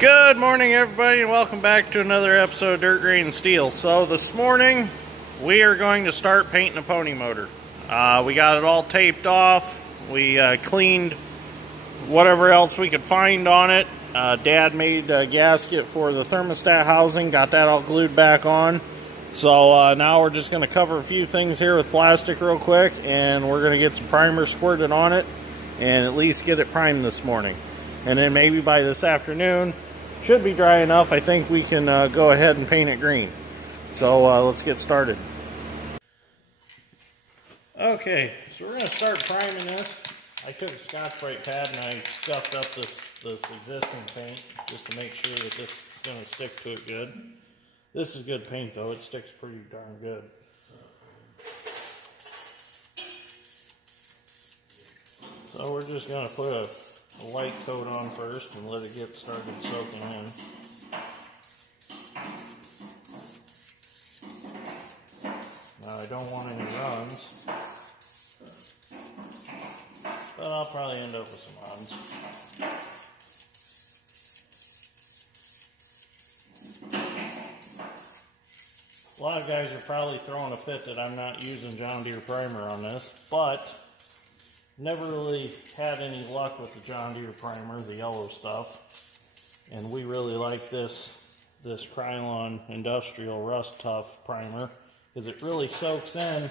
Good morning, everybody, and welcome back to another episode of Dirt, Grain, and Steel. So this morning we are going to start painting a pony motor. We got it all taped off. We cleaned whatever else we could find on it. Dad made a gasket for the thermostat housing, got that all glued back on. So now we're just going to cover a few things here with plastic real quick, and we're going to get some primer squirted on it and at least get it primed this morning. And then maybe by this afternoon, should be dry enough, I think we can go ahead and paint it green. So let's get started. Okay, so we're going to start priming this. I took a Scotch-Brite pad and I scuffed up this existing paint just to make sure that this is going to stick to it good. This is good paint though, it sticks pretty darn good. So we're just going to put a light coat on first and let it get started soaking in. Now I don't want any runs, but I'll probably end up with some runs. A lot of guys are probably throwing a fit that I'm not using John Deere primer on this, but never really had any luck with the John Deere primer, the yellow stuff. And we really like this Krylon Industrial Rust Tough primer because it really soaks in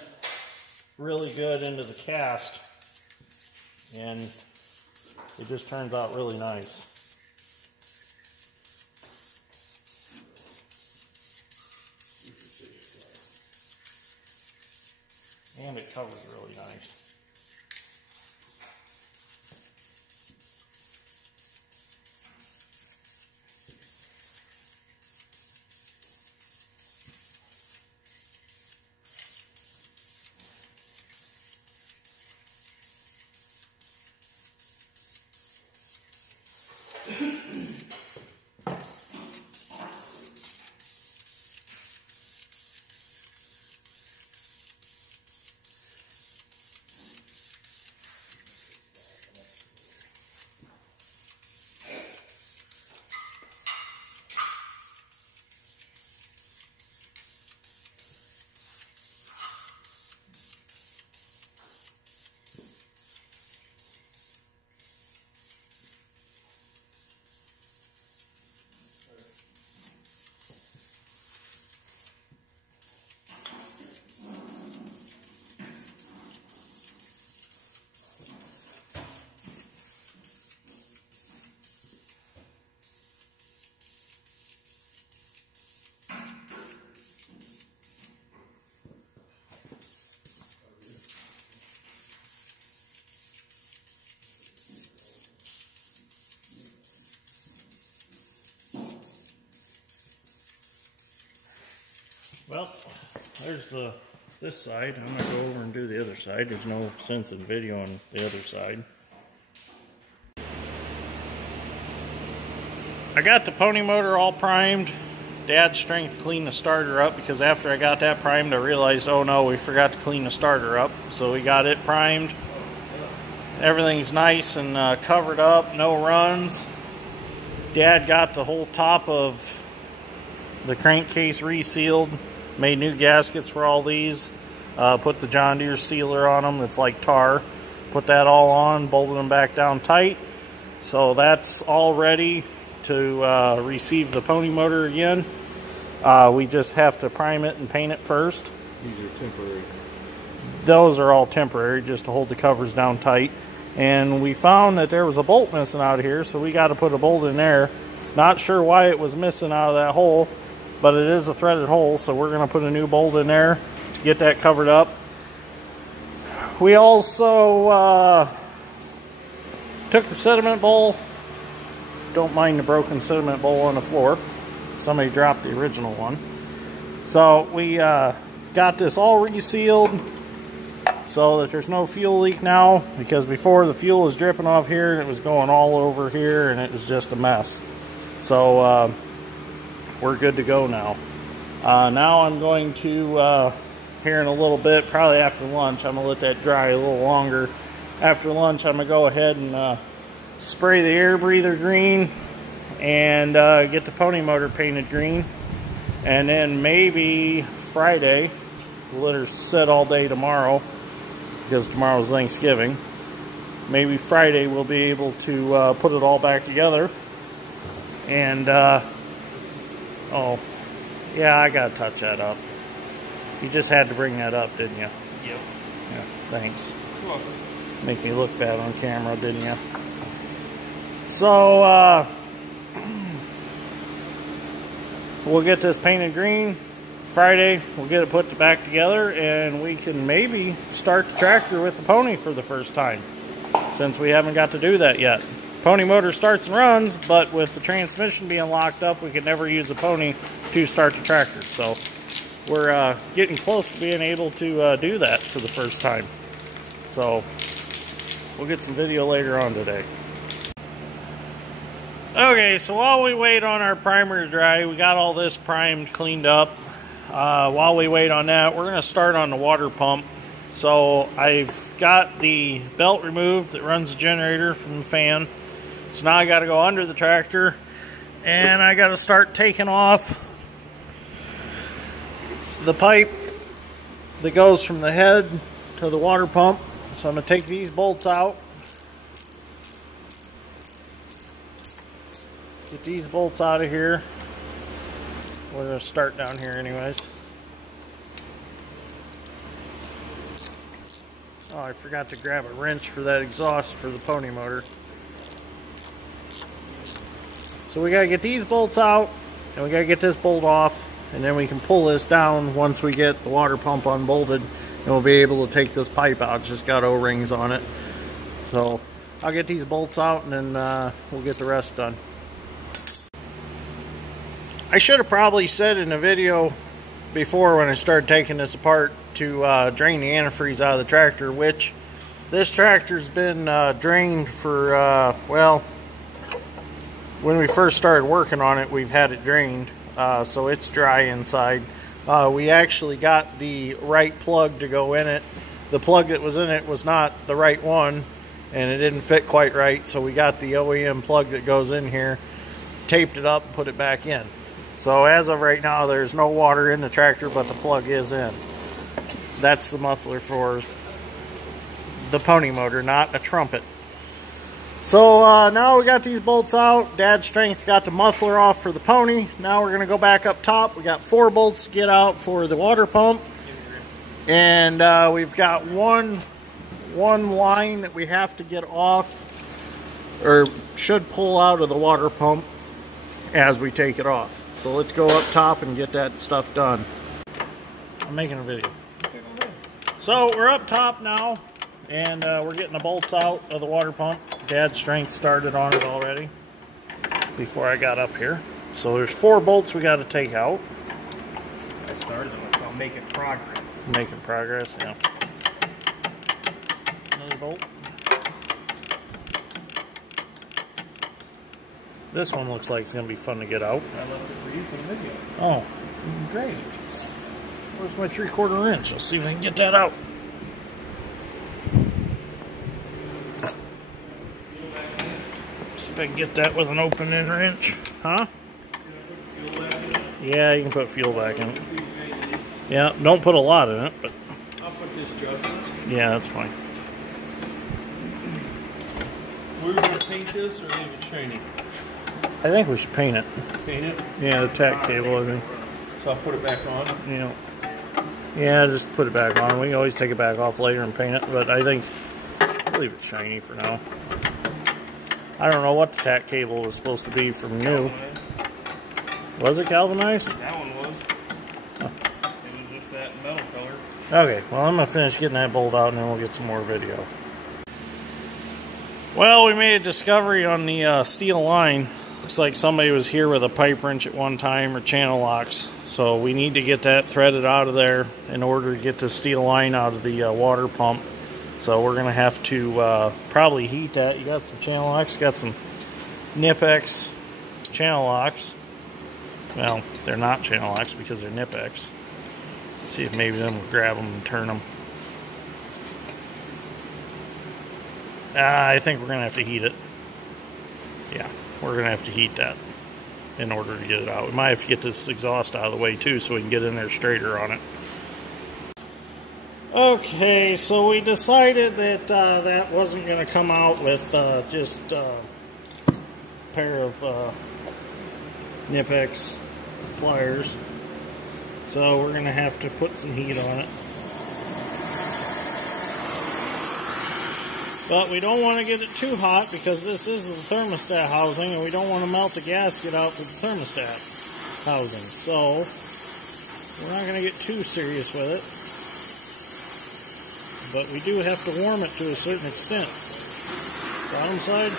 really good into the cast and it just turns out really nice. And it covers really nice. Well, there's this side. I'm going to go over and do the other side. There's no sense in videoing the other side. I got the pony motor all primed. Dad's strength cleaned the starter up because after I got that primed I realized, oh no, we forgot to clean the starter up. So we got it primed. Everything's nice and covered up, no runs. Dad got the whole top of the crankcase resealed. Made new gaskets for all these. Put the John Deere sealer on them that's like tar. Put that all on, bolted them back down tight. So that's all ready to receive the pony motor again. We just have to prime it and paint it first. These are temporary. Those are all temporary, just to hold the covers down tight. And we found that there was a bolt missing out of here, so we got to put a bolt in there. Not sure why it was missing out of that hole, but it is a threaded hole, so we're going to put a new bolt in there to get that covered up. We also took the sediment bowl. Don't mind the broken sediment bowl on the floor. Somebody dropped the original one. So we got this all resealed so that there's no fuel leak now, because before the fuel was dripping off here and it was going all over here and it was just a mess. So we're good to go now. Now I'm going to, here in a little bit, probably after lunch, I'm going to let that dry a little longer. After lunch, I'm going to go ahead and spray the air breather green and get the pony motor painted green. And then maybe Friday, we'll let her sit all day tomorrow because tomorrow's Thanksgiving. Maybe Friday we'll be able to put it all back together. And, oh, yeah, I gotta touch that up. You just had to bring that up, didn't you? Yep. Yeah, thanks. You're welcome. Make me look bad on camera, didn't you? So, we'll get this painted green. Friday, we'll get it put back together, and we can maybe start the tractor with the pony for the first time, since we haven't got to do that yet. Pony motor starts and runs, but with the transmission being locked up, we could never use a pony to start the tractor. So we're getting close to being able to do that for the first time. So we'll get some video later on today. Okay, so while we wait on our primer to dry, we got all this primed, cleaned up. While we wait on that, we're going to start on the water pump. So I've got the belt removed that runs the generator from the fan. So now I got to go under the tractor and I got to start taking off the pipe that goes from the head to the water pump. So I'm going to take these bolts out. Get these bolts out of here. We're going to start down here anyways. Oh, I forgot to grab a wrench for that exhaust for the pony motor. So we got to get these bolts out, and we got to get this bolt off, and then we can pull this down once we get the water pump unbolted, and we'll be able to take this pipe out. It's just got O-rings on it. So I'll get these bolts out, and then we'll get the rest done. I should have probably said in the video before when I started taking this apart to drain the antifreeze out of the tractor, which this tractor's been drained for, well, when we first started working on it, we've had it drained, so it's dry inside. We actually got the right plug to go in it. The plug that was in it was not the right one, and it didn't fit quite right, so we got the OEM plug that goes in here, taped it up, put it back in. So as of right now, there's no water in the tractor, but the plug is in. That's the muffler for the pony motor, not a trumpet. So now we got these bolts out. Dad's Strength got the muffler off for the pony. Now we're going to go back up top. We got 4 bolts to get out for the water pump. And we've got one line that we have to get off, or should pull out of the water pump as we take it off. So let's go up top and get that stuff done. I'm making a video. So we're up top now, and we're getting the bolts out of the water pump. Dad's Strength started on it already before I got up here. So there's 4 bolts we got to take out. I started them, so I'm making progress. Making progress, yeah. Another bolt. This one looks like it's going to be fun to get out. I left it for you for the video. Oh, great. Where's my 3/4 inch? Let's see if I can get that out. See if I can get that with an open-end wrench. Huh? Yeah, you can put fuel back in it. Yeah, don't put a lot in it, but... I'll put this jug in it. Yeah, that's fine. We're going to paint this or leave it shiny? I think we should paint it. Paint it? Yeah, the tack cable, I think. So I'll put it back on? Yeah. Yeah, just put it back on. We can always take it back off later and paint it, but I think we'll leave it shiny for now. I don't know what the tack cable was supposed to be from new. Was it galvanized? That one was. Huh. It was just that metal color. Okay, well I'm going to finish getting that bolt out and then we'll get some more video. Well, we made a discovery on the steel line. Looks like somebody was here with a pipe wrench at one time, or channel locks. So we need to get that threaded out of there in order to get the steel line out of the water pump. So we're going to have to probably heat that. You got some channel locks, got some Nipex channel locks. Well, they're not channel locks because they're Nipex. See if maybe then we'll grab them and turn them. I think we're going to have to heat it. Yeah, we're going to have to heat that. in order to get it out. We might have to get this exhaust out of the way too so we can get in there straighter on it. Okay, so we decided that that wasn't going to come out with just a pair of Nipex pliers. So we're going to have to put some heat on it. But we don't want to get it too hot because this is the thermostat housing and we don't want to melt the gasket out with the thermostat housing. So we're not going to get too serious with it. But we do have to warm it to a certain extent. Bottom side.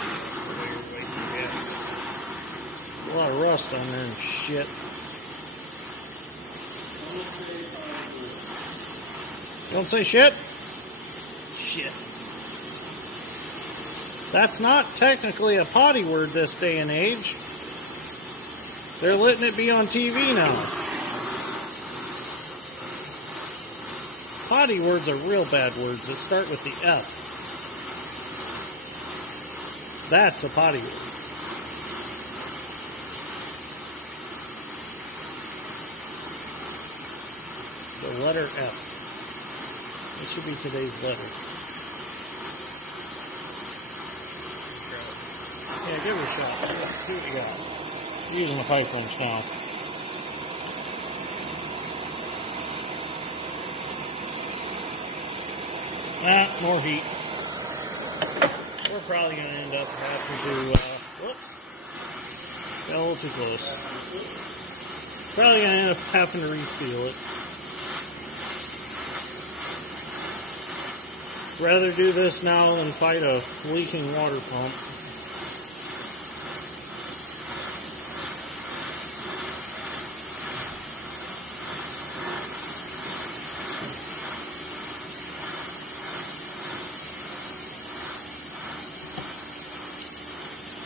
A lot of rust on there and shit. Don't say shit? Shit. That's not technically a potty word this day and age. They're letting it be on TV now. Potty words are real bad words that start with the F. That's a potty word. The letter F. This should be today's letter. Yeah, give it a shot. Let's see what you got. I'm using the pipe wrench now. More heat. We're probably going to end up having to, whoops, got a little too close. Probably going to end up having to reseal it. Rather do this now than fight a leaking water pump.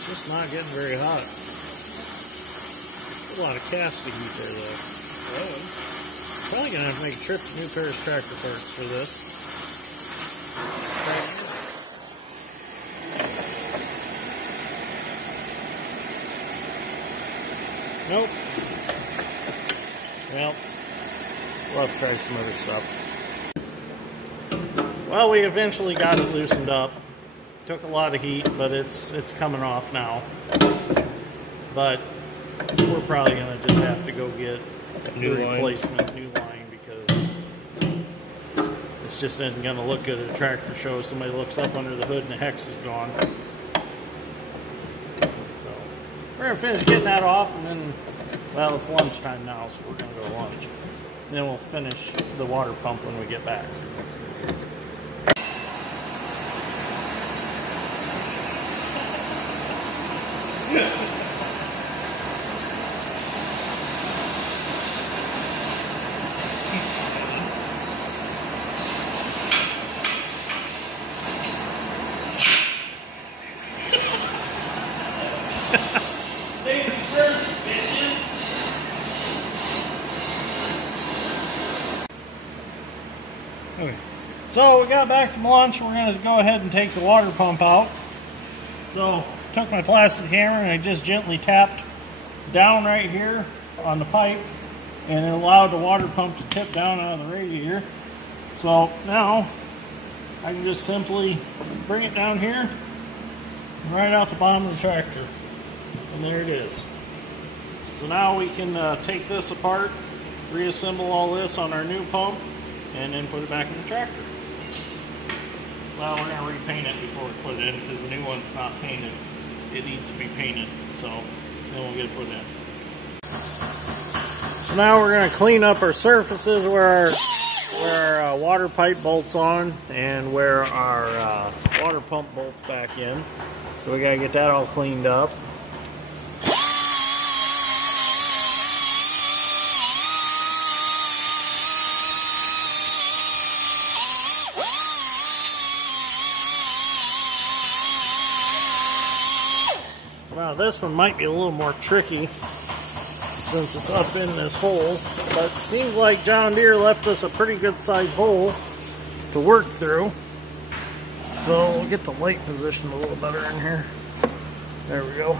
Just not getting very hot. A lot of casting heat there though. Probably gonna have to make a trip to New Paris tractor parts for this. Nope. Well, we'll have to try some other stuff. Well, we eventually got it loosened up. Took a lot of heat, but it's coming off now. But we're probably gonna just have to go get a new replacement, new line, because it's just isn't gonna look good at a tractor show. Somebody looks up under the hood and the hex is gone. So we're gonna finish getting that off, and then, well, it's lunchtime now, so we're gonna go to lunch. And then we'll finish the water pump when we get back. Okay, so we got back from lunch. We're going to go ahead and take the water pump out. So took my plastic hammer and I just gently tapped down right here on the pipe, and it allowed the water pump to tip down out of the radiator. So now I can just simply bring it down here and right out the bottom of the tractor, and there it is. So now we can take this apart, reassemble all this on our new pump, and then put it back in the tractor. Well, we're going to repaint it before we put it in, because the new one's not painted. It needs to be painted, so then we'll get it put in. So now we're going to clean up our surfaces where our water pipe bolts on and where our water pump bolts back in. So we got to get that all cleaned up. Now this one might be a little more tricky since it's up in this hole, but it seems like John Deere left us a pretty good sized hole to work through. So we'll get the light position a little better in here. There we go.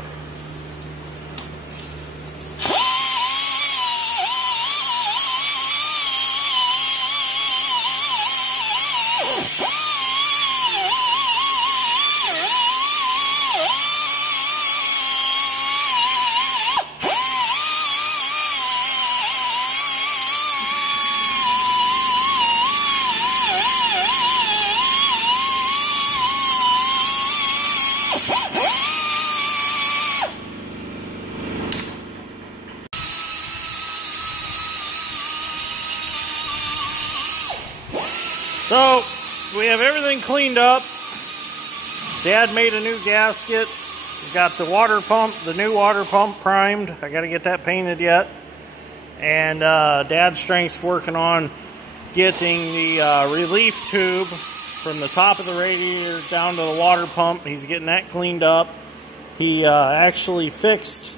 So we have everything cleaned up. Dad made a new gasket. We got the water pump, the new water pump primed. I got to get that painted yet. And Dad's strength's working on getting the relief tube from the top of the radiator down to the water pump. He's getting that cleaned up. He actually fixed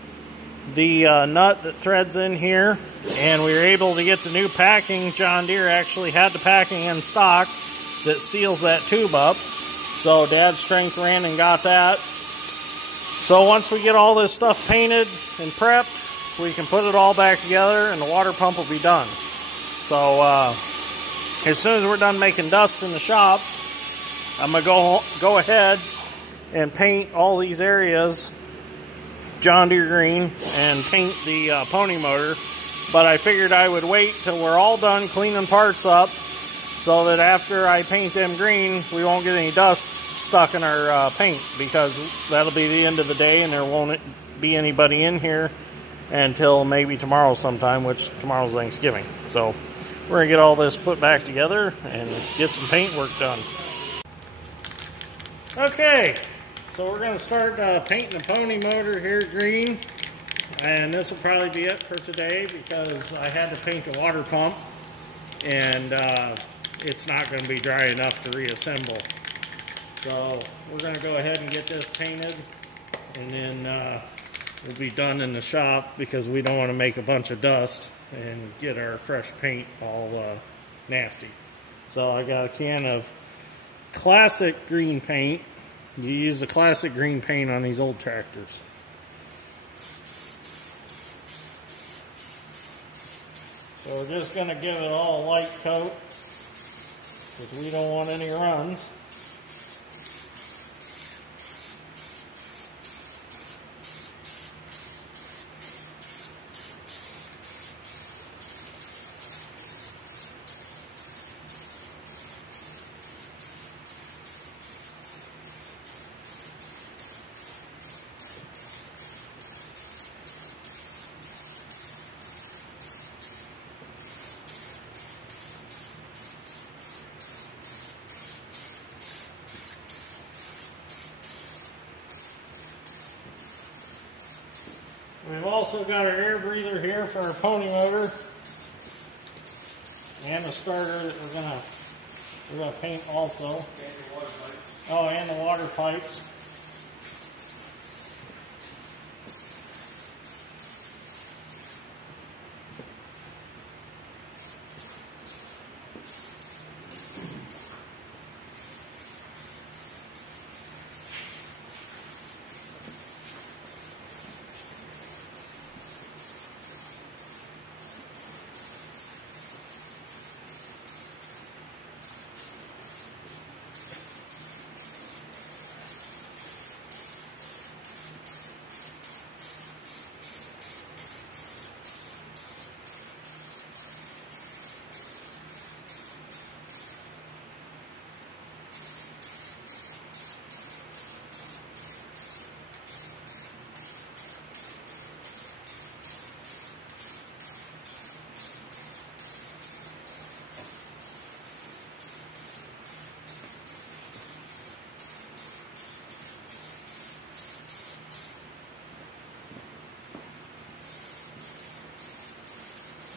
the nut that threads in here, and we were able to get the new packing. John Deere actually had the packing in stock that seals that tube up. So Dad's strength ran and got that. So once we get all this stuff painted and prepped, we can put it all back together and the water pump will be done. So as soon as we're done making dust in the shop, I'm going to go ahead and paint all these areas John Deere green and paint the pony motor. But I figured I would wait till we're all done cleaning parts up so that after I paint them green, we won't get any dust stuck in our paint, because that'll be the end of the day and there won't be anybody in here until maybe tomorrow sometime, which tomorrow's Thanksgiving. So we're going to get all this put back together and get some paint work done. Okay, so we're going to start painting the pony motor here green, and this will probably be it for today because I had to paint the water pump and it's not going to be dry enough to reassemble. So we're going to go ahead and get this painted, and then we'll be done in the shop because we don't want to make a bunch of dust and get our fresh paint all nasty. So I got a can of classic green paint. You use the classic green paint on these old tractors. So we're just going to give it all a light coat because we don't want any runs. We've also got our air breather here for our pony motor, and the starter that we're gonna paint also. And the water pipes. Oh, and the water pipes.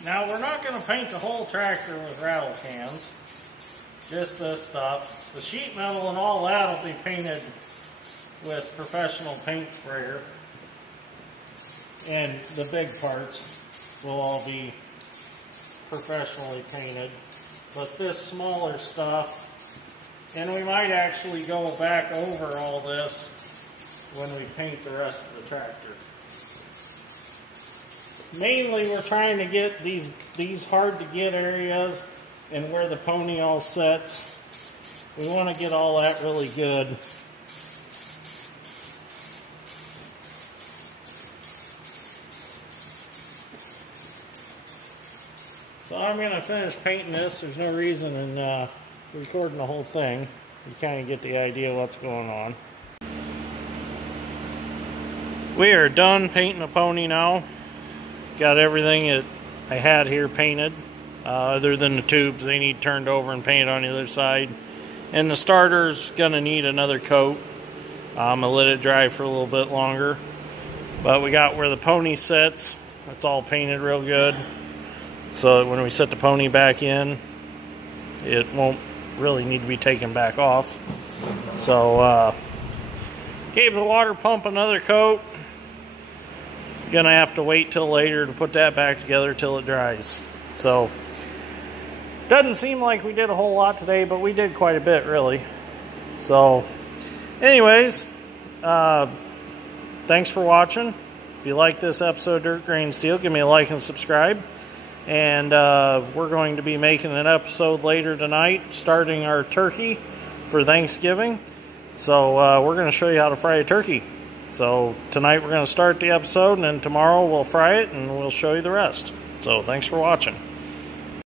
Now we're not going to paint the whole tractor with rattle cans, just this stuff. The sheet metal and all that will be painted with professional paint sprayer, and the big parts will all be professionally painted. But this smaller stuff, and we might actually go back over all this when we paint the rest of the tractor. Mainly we're trying to get these hard to get areas and where the pony all sets. We want to get all that really good. So I'm going to finish painting this. There's no reason in recording the whole thing. You kind of get the idea of what's going on. We are done painting the pony now. Got everything that I had here painted. other than the tubes. They need turned over and painted on the other side. And the starter's gonna need another coat. I'm gonna let it dry for a little bit longer. But we got where the pony sits. That's all painted real good. So that when we set the pony back in, it won't really need to be taken back off. So, gave the water pump another coat. Gonna have to wait till later to put that back together till it dries. So, doesn't seem like we did a whole lot today, but we did quite a bit, really. So, anyways, thanks for watching. If you like this episode of Dirt Grain Steel, give me a like and subscribe. And we're going to be making an episode later tonight, starting our turkey for Thanksgiving. So we're going to show you how to fry a turkey. So tonight we're going to start the episode, and then tomorrow we'll fry it, and we'll show you the rest. So thanks for watching.